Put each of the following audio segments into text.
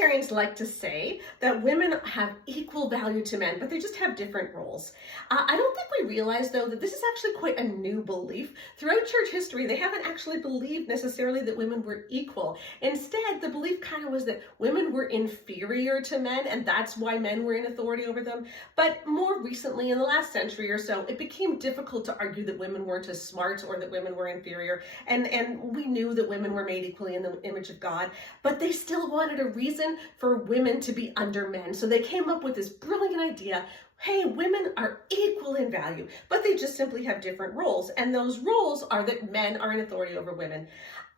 Complementarians like to say that women have equal value to men, but they just have different roles. I don't think we realize, though, that this is actually quite a new belief. Throughout church history, they haven't actually believed necessarily that women were equal. Instead, the belief kind of was that women were inferior to men, and that's why men were in authority over them. But more recently, in the last century or so, it became difficult to argue that women weren't as smart or that women were inferior. And we knew that women were made equally in the image of God, but they still wanted a reason for women to be under men. So they came up with this brilliant idea. Hey, women are equal in value, but they just simply have different roles. And those roles are that men are in authority over women.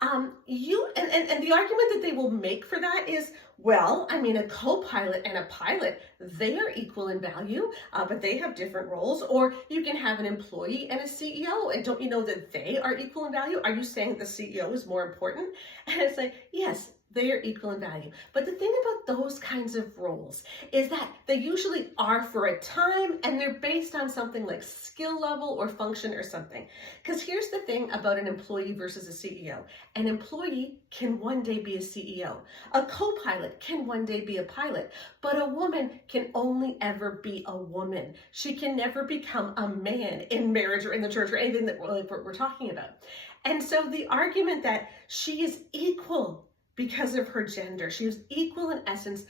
And the argument that they will make for that is, well, I mean, a co-pilot and a pilot, they are equal in value, but they have different roles. Or you can have an employee and a CEO, and don't you know that they are equal in value? Are you saying the CEO is more important? And it's like, yes, they are equal in value. But the thing about those kinds of roles is that they usually are for a time, and they're based on something like skill level or function or something. Because here's the thing about an employee versus a CEO. An employee can one day be a CEO. A co-pilot can one day be a pilot, but a woman can only ever be a woman. She can never become a man in marriage or in the church or anything that we're talking about. And so the argument that she is equal because of her gender, she is equal in essence,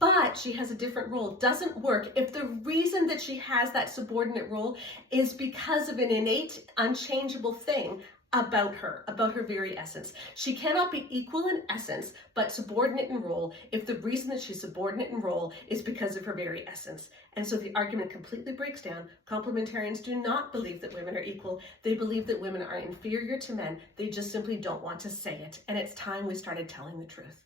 but she has a different role, doesn't work if the reason that she has that subordinate role is because of an innate, unchangeable thing about her very essence. She cannot be equal in essence, but subordinate in role if the reason that she's subordinate in role is because of her very essence. And so the argument completely breaks down. Complementarians do not believe that women are equal. They believe that women are inferior to men. They just simply don't want to say it. And it's time we started telling the truth.